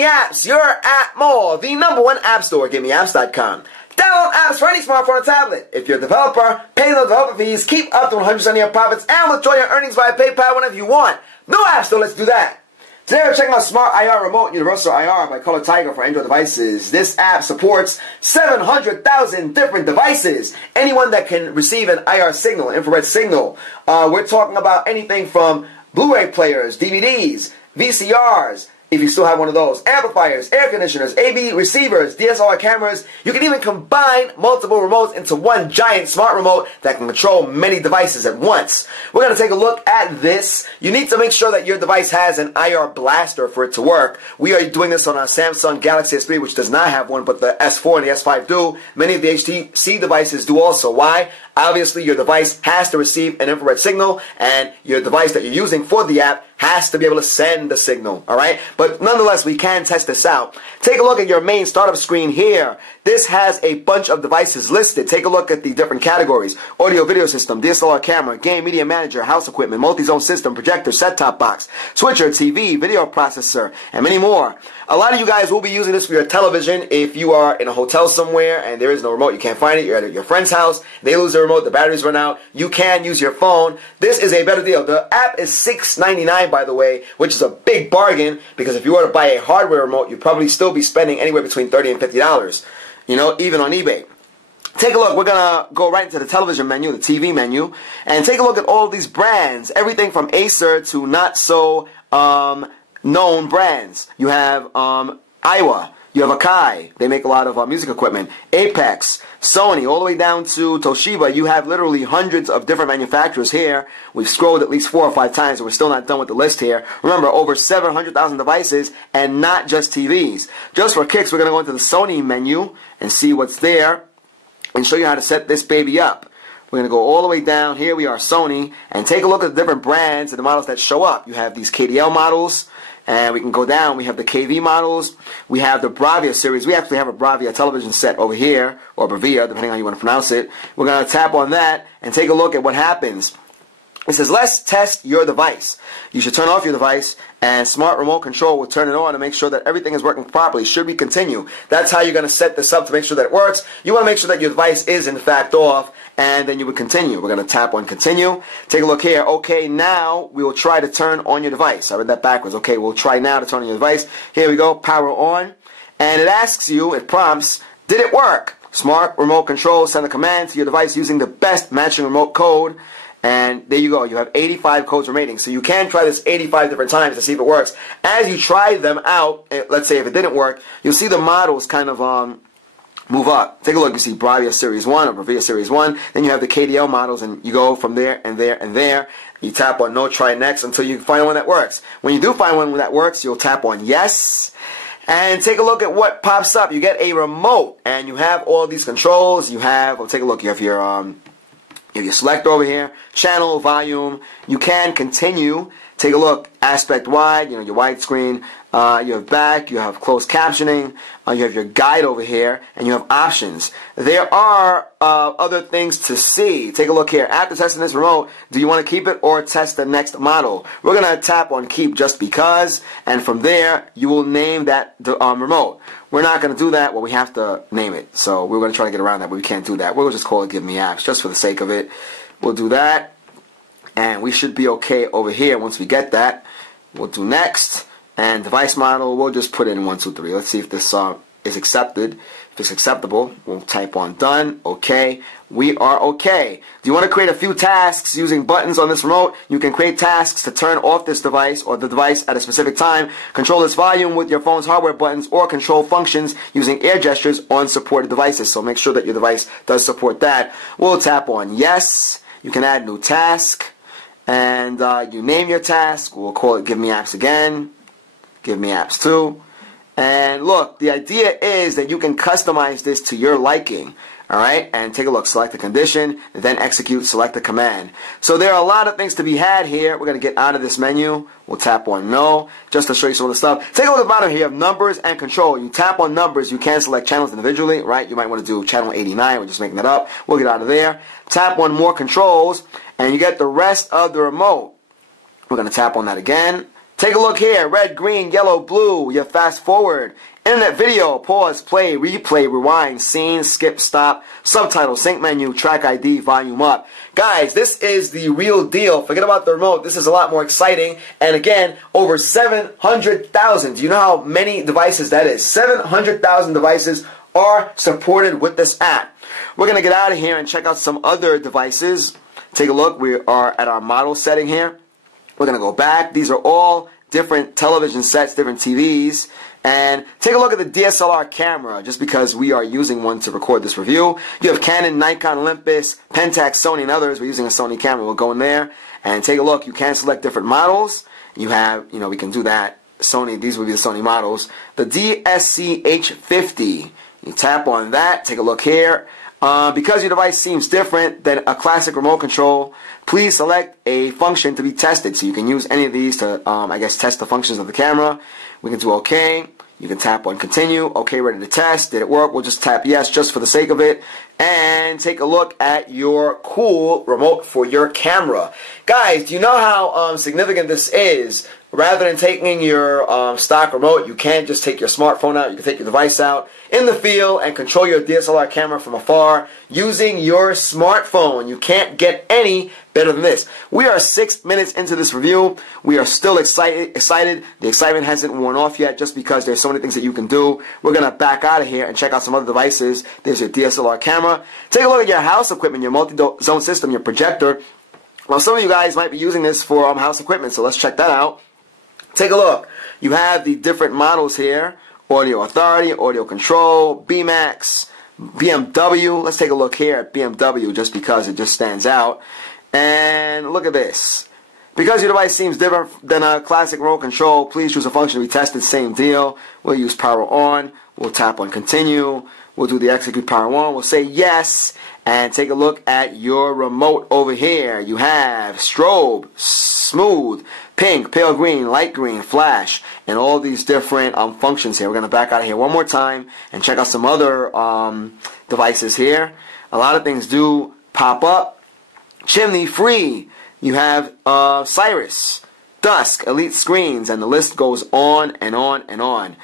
GiveMeApps, your app mall, the #1 app store, GiveMeApps.com. Download apps for any smartphone or tablet. If you're a developer, pay no developer fees, keep up to 100% of your profits, and withdraw your earnings via PayPal whenever you want. No app store lets do that. Today we're checking out Smart IR Remote Universal IR by Color Tiger for Android devices. This app supports 700,000 different devices. Anyone that can receive an IR signal, infrared signal. We're talking about anything from Blu-ray players, DVDs, VCRs, if you still have one of those, amplifiers, air conditioners, AV receivers, DSLR cameras. You can even combine multiple remotes into one giant smart remote that can control many devices at once. We're going to take a look at this. You need to make sure that your device has an IR blaster for it to work. We are doing this on our Samsung Galaxy S3, which does not have one, but the S4 and the S5 do. Many of the HTC devices do also. Why? Obviously, your device has to receive an infrared signal, and your device that you're using for the app has to be able to send the signal, alright? But nonetheless, we can test this out. Take a look at your main startup screen here. This has a bunch of devices listed. Take a look at the different categories. Audio video system, DSLR camera, game media manager, house equipment, multi-zone system, projector, set-top box, switcher, TV, video processor, and many more. A lot of you guys will be using this for your television if you are in a hotel somewhere and there is no remote, you can't find it, you're at your friend's house, they lose the remote, the batteries run out, you can use your phone. This is a better deal. The app is $6.99, by the way, which is a big bargain, because if you were to buy a hardware remote, you'd probably still be spending anywhere between $30 and $50, you know, even on eBay. Take a look. We're going to go right into the television menu, the TV menu, and take a look at all of these brands, everything from Acer to not so known brands. You have Iowa, you have Akai, they make a lot of music equipment, Apex, Sony, all the way down to Toshiba. You have literally hundreds of different manufacturers here. We've scrolled at least 4 or 5 times and we're still not done with the list here. Remember, over 700,000 devices, and not just TVs. Just for kicks, we're going to go into the Sony menu and see what's there and show you how to set this baby up. We're going to go all the way down. Here we are, Sony, and take a look at the different brands and the models that show up. You have these KDL models, and we can go down. We have the KV models. We have the Bravia series. We actually have a Bravia television set over here, or Bravia, depending on how you want to pronounce it. We're going to tap on that and take a look at what happens. It says, let's test your device. You should turn off your device, and Smart Remote Control will turn it on to make sure that everything is working properly. Should we continue? That's how you're going to set this up to make sure that it works. You want to make sure that your device is in fact off, and then you would continue. We're going to tap on continue. Take a look here. Okay, now we will try to turn on your device. I read that backwards. Okay, we'll try now to turn on your device. Here we go, power on. And it asks you, it prompts, did it work? Smart Remote Control, send a command to your device using the best matching remote code. And there you go. You have 85 codes remaining. So you can try this 85 different times to see if it works. As you try them out, let's say if it didn't work, you'll see the models kind of move up. Take a look. You see Bravia Series 1 or Bravia Series 1. Then you have the KDL models, and you go from there and there and there. You tap on no, try next until you find one that works. When you do find one that works, you'll tap on yes. And take a look at what pops up. You get a remote, and you have all these controls. You have, well, take a look. You have your selector over here, channel, volume. You can continue. Take a look, aspect wide, you know, your widescreen. You have back, you have closed captioning, you have your guide over here, and you have options. There are other things to see. Take a look here. After testing this remote, do you want to keep it or test the next model? We're going to tap on keep just because, and from there, you will name that remote. We're not going to do that. Well, we have to name it. So we're going to try to get around that, but we can't do that. We'll just call it GiveMeApps just for the sake of it. We'll do that. And we should be okay over here once we get that. We'll do next. And device model, we'll just put in 1, 2, 3. Let's see if this is accepted. If it's acceptable, we'll type on done. Okay. We are okay. Do you want to create a few tasks using buttons on this remote? You can create tasks to turn off this device or the device at a specific time, control its volume with your phone's hardware buttons, or control functions using air gestures on supported devices. So make sure that your device does support that. We'll tap on yes. You can add new task. And you name your task. We'll call it GiveMeApps again. GiveMeApps 2. And look, the idea is that you can customize this to your liking. Alright, and take a look. Select the condition, then execute, select the command. So there are a lot of things to be had here. We're going to get out of this menu. We'll tap on no, just to show you some of the stuff. Take a look at the bottom here. You have numbers and control. You tap on numbers, you can select channels individually, right? You might want to do channel 89. We're just making that up. We'll get out of there. Tap on more controls, and you get the rest of the remote. We're going to tap on that again. Take a look here. Red, green, yellow, blue. You fast forward. Internet video, pause, play, replay, rewind, scene, skip, stop, subtitle, sync menu, track ID, volume up. Guys, this is the real deal. Forget about the remote. This is a lot more exciting. And again, over 700,000. Do you know how many devices that is? 700,000 devices are supported with this app. We're going to get out of here and check out some other devices. Take a look. We are at our model setting here. We're going to go back. These are all different television sets, different TVs. And take a look at the DSLR camera, just because we are using one to record this review. You have Canon, Nikon, Olympus, Pentax, Sony, and others. We're using a Sony camera. We'll go in there and take a look. You can select different models. You have, we can do that. Sony, these would be the Sony models. The DSC-H50. You tap on that. Take a look here. Because your device seems different than a classic remote control, please select a function to be tested. So you can use any of these to, test the functions of the camera. We can do OK. You can tap on continue. OK, ready to test. Did it work? We'll just tap yes just for the sake of it. And take a look at your cool remote for your camera. Guys, do you know how significant this is? Rather than taking your stock remote, you can just take your smartphone out, you can take your device out in the field and control your DSLR camera from afar using your smartphone. You can't get any better than this. We are 6 minutes into this review. We are still excited. The excitement hasn't worn off yet just because there's so many things that you can do. We're going to back out of here and check out some other devices. There's your DSLR camera. Take a look at your house equipment, your multi-zone system, your projector. Well, some of you guys might be using this for house equipment, so let's check that out. Take a look. You have the different models here. Audio Authority, Audio Control, BMAX, BMW. Let's take a look here at BMW just because it just stands out. And look at this. Because your device seems different than a classic remote control, please choose a function to be tested. Same deal. We'll use power on. We'll tap on continue. We'll do the execute power on. We'll say yes. And take a look at your remote over here. You have strobe, smooth, pink, pale green, light green, flash, and all these different functions here. We're going to back out of here one more time and check out some other devices here. A lot of things do pop up. Chimney free. You have Cyrus, Dusk, Elite Screens, and the list goes on and on and on.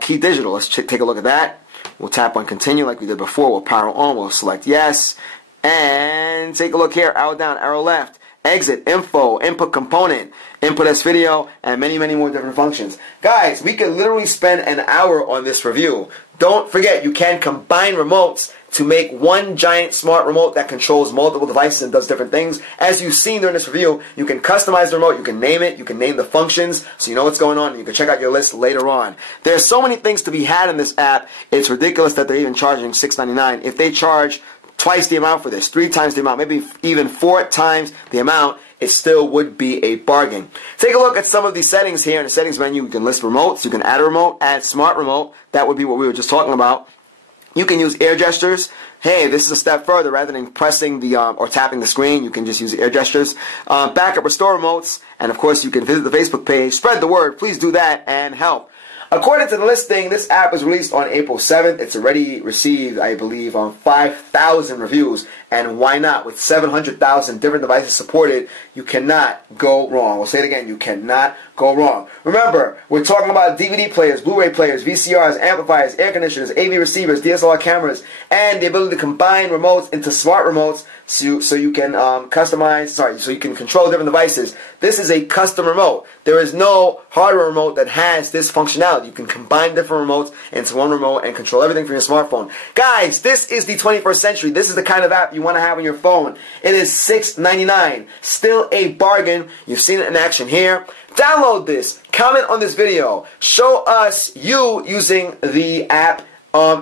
Key Digital. Let's take a look at that. We'll tap on continue like we did before. We'll power on. We'll select yes. And take a look here. Arrow down, arrow left. Exit, info, input component, input as video, and many, many more different functions. Guys, we could literally spend an hour on this review. Don't forget, you can combine remotes to make one giant smart remote that controls multiple devices and does different things. As you've seen during this review, you can customize the remote, you can name it, you can name the functions, so you know what's going on, and you can check out your list later on. There's so many things to be had in this app, it's ridiculous that they're even charging $6.99. If they charge twice the amount for this, 3 times the amount, maybe even 4 times the amount, it still would be a bargain. Take a look at some of these settings here. In the settings menu, you can list remotes. You can add a remote, add smart remote. That would be what we were just talking about. You can use air gestures. Hey, this is a step further. Rather than pressing the or tapping the screen, you can just use air gestures. Backup, restore remotes. And of course, you can visit the Facebook page. Spread the word. Please do that and help. According to the listing, this app was released on April 7th. It's already received, I believe, 5,000 reviews. And why not? With 700,000 different devices supported, you cannot go wrong. We'll say it again. You cannot go wrong. Remember, we're talking about DVD players, Blu-ray players, VCRs, amplifiers, air conditioners, AV receivers, DSLR cameras, and the ability to combine remotes into smart remotes so you can so you can control different devices. This is a custom remote. There is no hardware remote that has this functionality. You can combine different remotes into one remote and control everything from your smartphone. Guys, this is the 21st century. This is the kind of app you want to have on your phone. It is $6.99. Still a bargain. You've seen it in action here. Download this. Comment on this video. Show us you using the app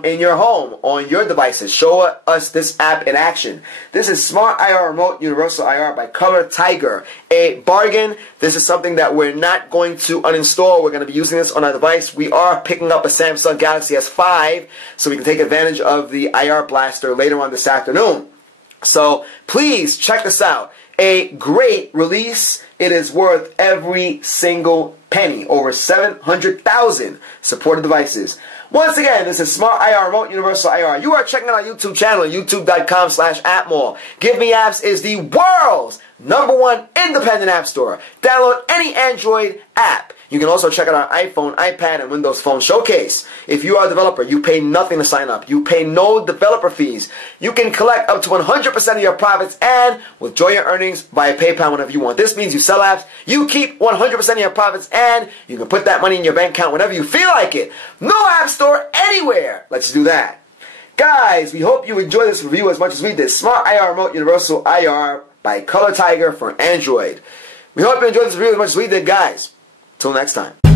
in your home, on your devices. Show us this app in action. This is Smart IR Remote Universal IR by Color Tiger. A bargain. This is something that we're not going to uninstall. We're going to be using this on our device. We are picking up a Samsung Galaxy S5 so we can take advantage of the IR blaster later on this afternoon. So please check this out. A great release. It is worth every single penny. Over 700,000 supported devices. Once again, this is Smart IR, Remote Universal IR. You are checking out our YouTube channel, youtube.com/appmall. GiveMeApps is the world's #1 independent app store. Download any Android app. You can also check out our iPhone, iPad, and Windows Phone showcase. If you are a developer, you pay nothing to sign up. You pay no developer fees. You can collect up to 100% of your profits and withdraw your earnings via PayPal whenever you want. This means you sell apps, you keep 100% of your profits, and you can put that money in your bank account whenever you feel like it. No app store anywhere. Let's do that. Guys, we hope you enjoyed this review as much as we did. Smart IR, Remote Universal IR by Color Tiger for Android. We hope you enjoyed this review as much as we did, guys. Till next time.